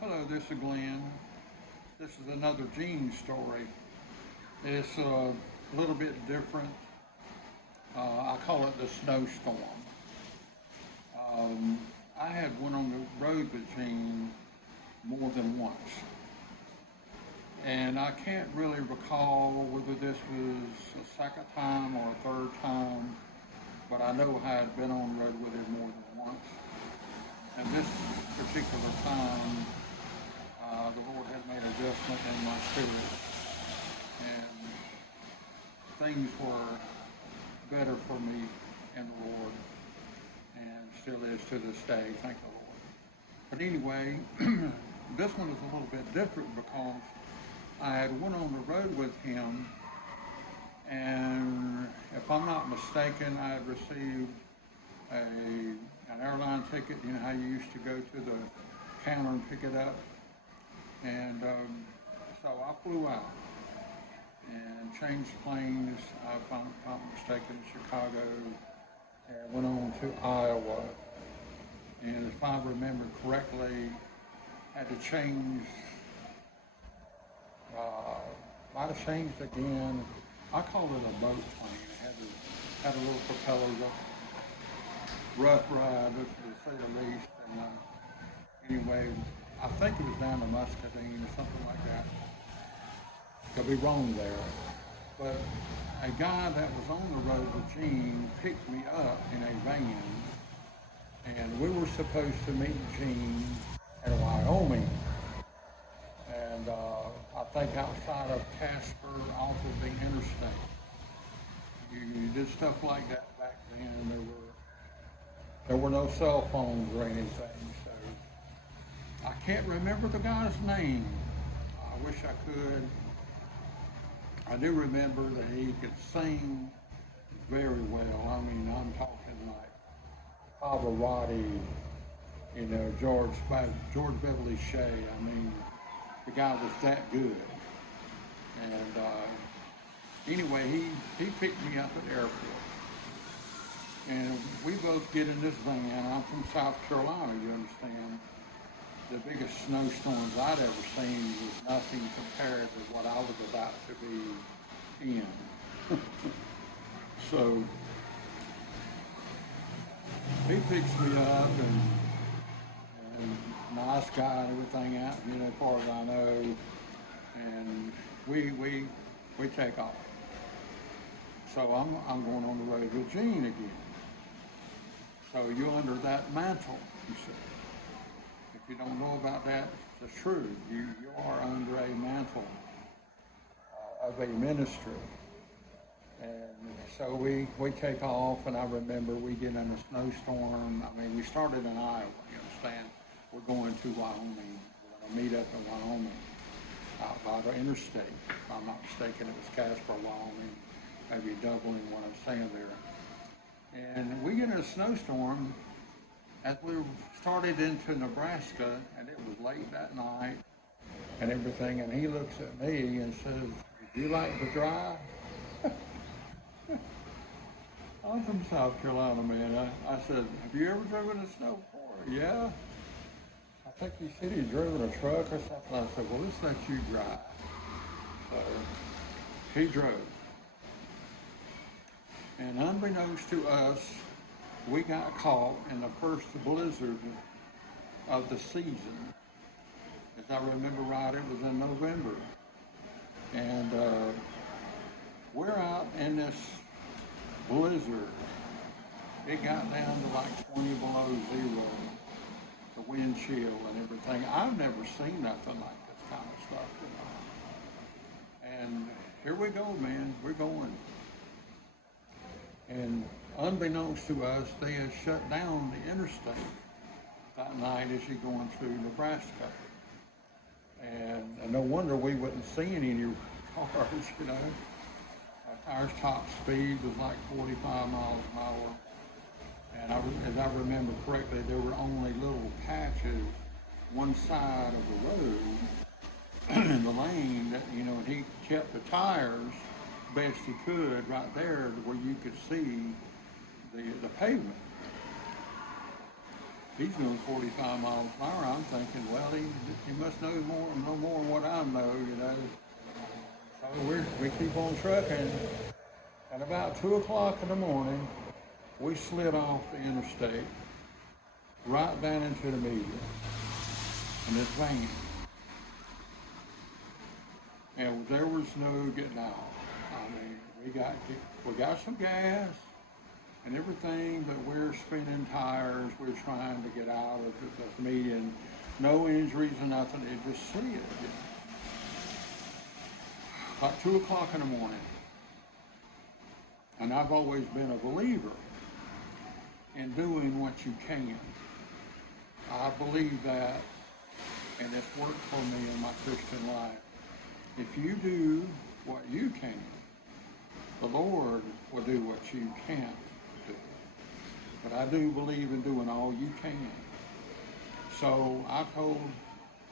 Hello, this is Glenn. This is another Gene story. It's a little bit different. I call it the Snowstorm. I had went on the road with Gene more than once, and I can't really recall whether this was a second time or a third time, but I know I had been on the road with him more than once. And this particular time, the Lord had made an adjustment in my spirit, and things were better for me in the Lord, and still is to this day, thank the Lord. But anyway, this one is a little bit different because I had went on the road with him, and if I'm not mistaken, I had received an airline ticket. You know how you used to go to the counter and pick it up? And so I flew out and changed planes, if I'm not mistaken, Chicago, and went on to Iowa. And if I remember correctly, had to change, might have changed again. I called it a boat plane. It had a little propeller, rough ride, to say the least. And anyway, I think it was down to Muscatine or something like that. Could be wrong there. But a guy that was on the road with Gene picked me up in a van, and we were supposed to meet Gene in Wyoming. And I think outside of Casper, off of the interstate. You did stuff like that back then. There were no cell phones or anything, so I can't remember the guy's name. I wish I could. I do remember that he could sing very well. I mean, I'm talking like Pavarotti, George Beverly Shea. I mean, the guy was that good. And anyway, he picked me up at the airport. And we both get in this van. I'm from South Carolina, you understand. The biggest snowstorms I'd ever seen was nothing compared to what I was about to be in. So he picks me up and nice guy and everything out, as far as I know. And we take off. So I'm going on the road with Gene again. So you're under that mantle, he said. If you don't know about that, it's true. You are under a mantle of a ministry. And so we take off, and I remember we get in a snowstorm. I mean, we started in Iowa, you understand? We're going to Wyoming. We're going to meet up in Wyoming out by the interstate. If I'm not mistaken, it was Casper, Wyoming, maybe doubling what I'm saying there. And we get in a snowstorm as we started into Nebraska, and it was late that night and everything, and he looks at me and says, "Would you like to drive?" I'm from South Carolina, man. I said, "Have you ever driven a snow before?" "Yeah." I think he said he'd driven a truck or something. I said, "Well, let's let you drive." So he drove. And unbeknownst to us, we got caught in the first blizzard of the season. As I remember right, it was in November. And we're out in this blizzard. It got down to like 20 below zero, the wind chill and everything. I've never seen nothing like this kind of stuff. And here we go, man. We're going. And unbeknownst to us, they had shut down the interstate that night as you're going through Nebraska. And no wonder we wasn't seeing any cars. Our top speed was like 45 miles an hour. And as I remember correctly, there were only little patches one side of the road in the lane that, and he kept the tires best he could right there where you could see the pavement. He's doing 45 miles an hour. I'm thinking, well, he must know no more than what I know, you know. So we keep on trucking. At about 2 o'clock in the morning, we slid off the interstate, right down into the median in this van. And there was no getting out. I mean, we got some gas and everything, but we're spinning tires. We're trying to get out of the median. No injuries or nothing. It just slid. About 2 o'clock in the morning. And I've always been a believer in doing what you can. I believe that, and it's worked for me in my Christian life. If you do what you can, the Lord will do what you can't do. But I do believe in doing all you can. So I told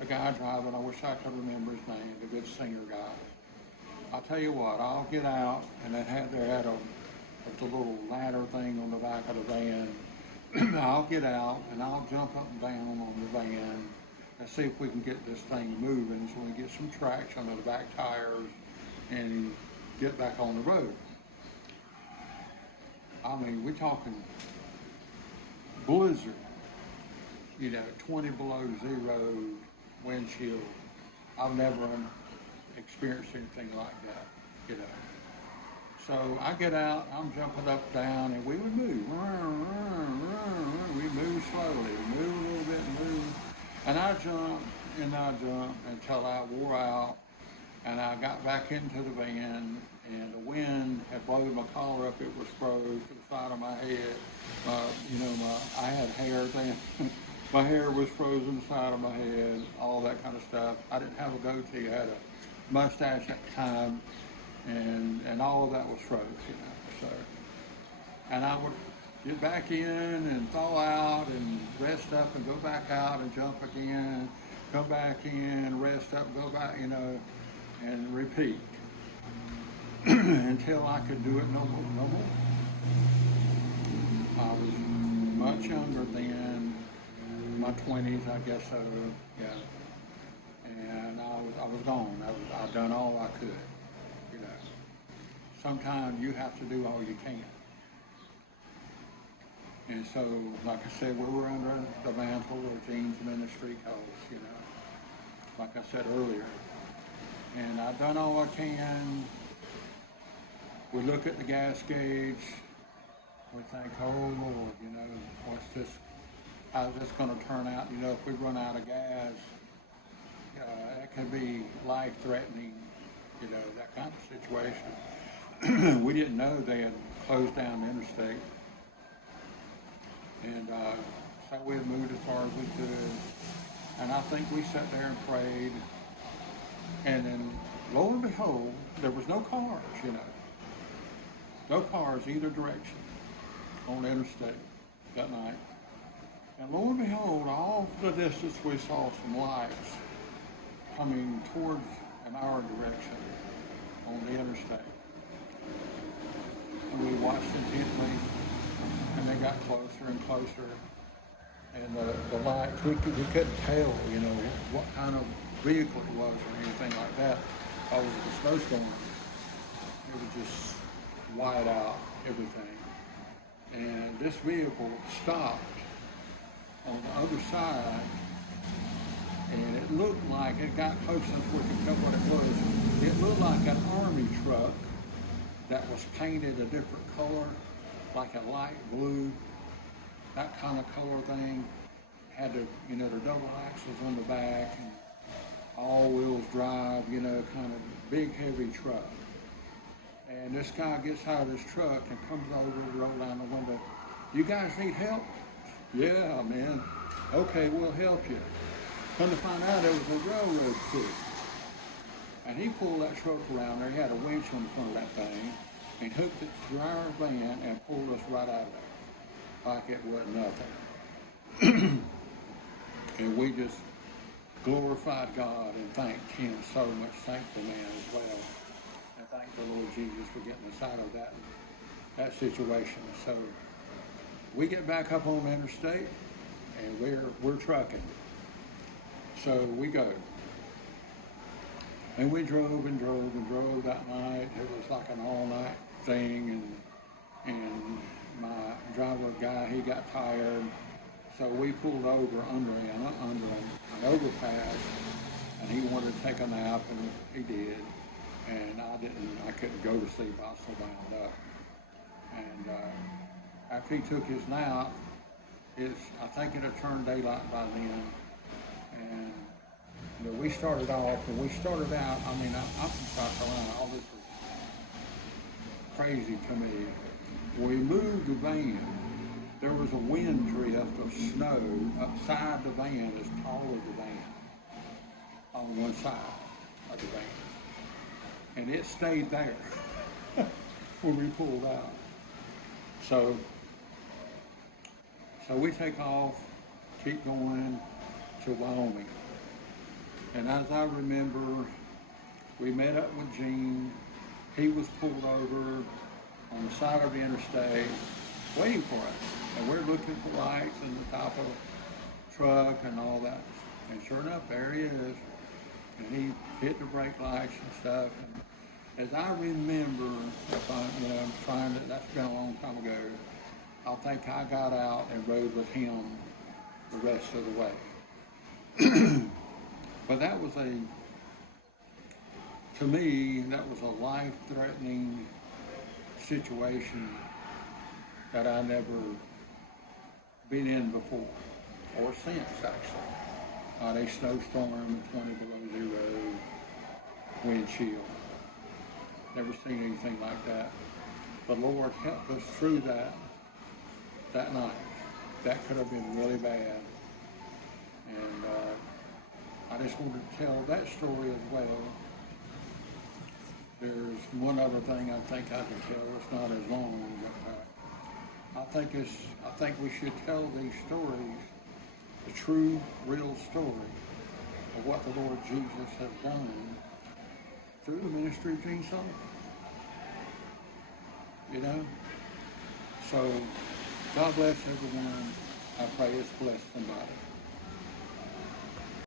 the guy driving, I wish I could remember his name, the good singer guy. I'll tell you what, I'll get out, and they had a little ladder thing on the back of the van. I'll get out and I'll jump up and down on the van and see if we can get this thing moving so we can get some traction on the back tires and get back on the road. I mean, we're talking blizzard, 20 below zero wind chill. I've never experienced anything like that, So I get out, I'm jumping up, down, and we would move. We move slowly, move a little bit, move. And I jumped until I wore out, and I got back into the van, and the wind had blown my collar up. It was froze to the side of my head. I had hair then. My hair was frozen to the side of my head, all that kind of stuff. I didn't have a goatee. I had a mustache at the time. And all of that was froze, So, and I would get back in and thaw out and rest up and go back out and jump again, come back in, rest up, go back, and repeat until I could do it no more. I was much younger then, my 20s, I guess so, yeah. And I was gone. I'd done all I could. Sometimes you have to do all you can. And so, like I said, we were under the mantle of Gene's ministry because, like I said earlier. And I've done all I can. We look at the gas gauge. We think, oh Lord, how's this going to turn out? If we run out of gas, it could be life-threatening, that kind of situation. We didn't know they had closed down the interstate. And so we had moved as far as we could. And I think we sat there and prayed. And then, lo and behold, there was no cars, No cars either direction on the interstate that night. And lo and behold, off the distance we saw some lights coming towards in our direction on the interstate. And we watched intently, and they got closer and closer. And the lights, we couldn't tell, what kind of vehicle it was or anything like that. Because of the snowstorm, it was just white out, everything. And this vehicle stopped on the other side, and it looked like, it got close enough where we could tell what it was. It looked like an army truck that was painted a different color, like a light blue, that kind of color thing. Had the double axles on the back and all wheels drive, kind of big heavy truck. And this guy gets out of his truck and comes over and rolls down the window. You guys need help? Yeah, man. Okay, we'll help you. Come to find out it was a railroad crew. And he pulled that truck around there. He had a winch on the front of that thing and hooked it to our van and pulled us right out of there like it wasn't nothing. And we just glorified God and thanked Him so much, thanked the man as well, and thanked the Lord Jesus for getting us out of that situation. So we get back up on the interstate and we're trucking. So we go. And we drove and drove and drove that night. It was like an all-night thing, and my driver guy, he got tired, so we pulled over under an overpass, and he wanted to take a nap, and he did, and I couldn't go to sleep. I was so wound up, and after he took his nap, I think it had turned daylight by then, and we started off, and we started out, I mean, I'm from South Carolina, all this is crazy to me. When we moved the van, there was a wind drift of snow upside the van as tall as the van, on one side of the van. And it stayed there when we pulled out. So we take off, keep going to Wyoming. And as I remember, we met up with Gene. He was pulled over on the side of the interstate, waiting for us. And we're looking for lights in the top of the truck and all that. And sure enough, there he is. And he hit the brake lights and stuff. And as I remember, that's been a long time ago, I think I got out and rode with him the rest of the way. But that was to me, that was a life-threatening situation that I never been in before, or since actually. A snowstorm, 20 below zero, wind chill. Never seen anything like that. The Lord helped us through that night. That could have been really bad. And I just wanted to tell that story as well. There's one other thing I think I can tell. It's not as long, but I think we should tell these stories, the true, real story of what the Lord Jesus has done through the ministry of Gene Sullivan. You know? So, God bless everyone. I pray it's blessed somebody.